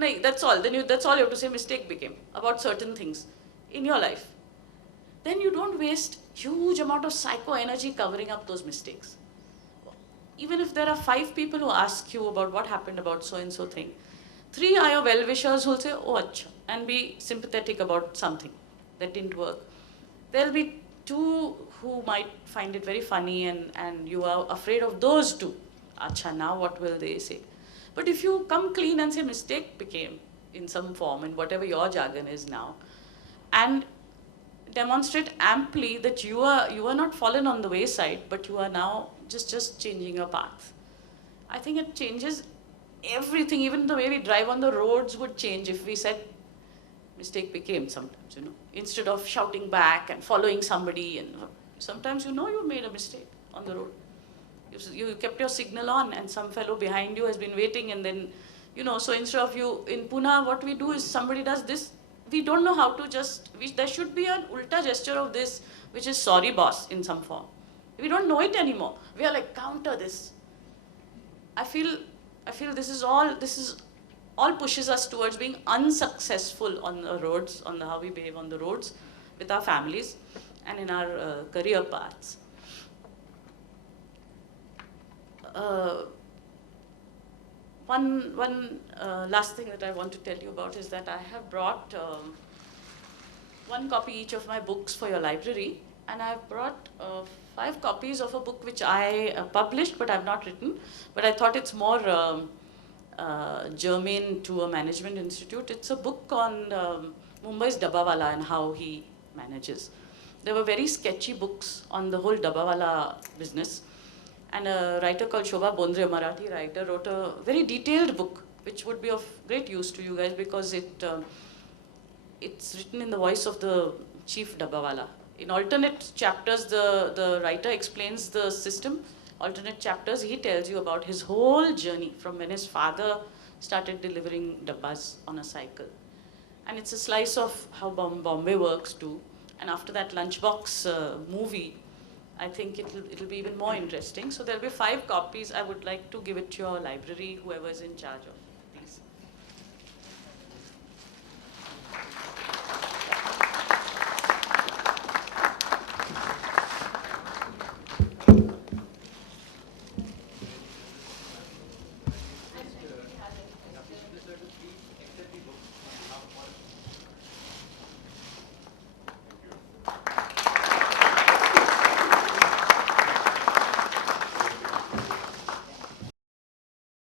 nahi, that's all. Then that's all you have to say, mistake became, about certain things in your life. Then you don't waste huge amount of psycho energy covering up those mistakes. Even if there are 5 people who ask you about what happened about so-and-so thing, 3 are your well-wishers who will say, oh, acha, and be sympathetic about something that didn't work. There'll be 2 who might find it very funny, and you are afraid of those 2. Acha, now what will they say? But if you come clean and say mistake became in some form, in whatever your jargon is now, and demonstrate amply that you are not fallen on the wayside, but you are now just changing your path. I think it changes everything. Even the way we drive on the roads would change if we said mistake became sometimes, instead of shouting back and following somebody, and sometimes you made a mistake on the road. You kept your signal on and some fellow behind you has been waiting, and then, so instead of you, in Pune, what we do is somebody does this, we don't know how to there should be an ulta gesture of this, which is sorry boss in some form. We don't know it anymore. We are like, counter this. I feel this is all pushes us towards being unsuccessful on the roads, on how we behave on the roads with our families and in our career paths. One last thing that I want to tell you about is that I have brought 1 copy each of my books for your library, and I've brought 5 copies of a book which I published but I've not written, but I thought it's more germane to a management institute. It's a book on Mumbai's Dabbawala and how he manages. There were very sketchy books on the whole Dabbawala business. And a writer called Shobha Bondre, a Marathi writer, wrote a very detailed book, which would be of great use to you guys because it's written in the voice of the chief Dabbawala. In alternate chapters, the writer explains the system. Alternate chapters, he tells you about his whole journey from when his father started delivering dabbas on a cycle. And it's a slice of how Bombay works too. And after that Lunchbox movie, I think it'll be even more interesting. So there'll be 5 copies. I would like to give it to your library, whoever is in charge of these.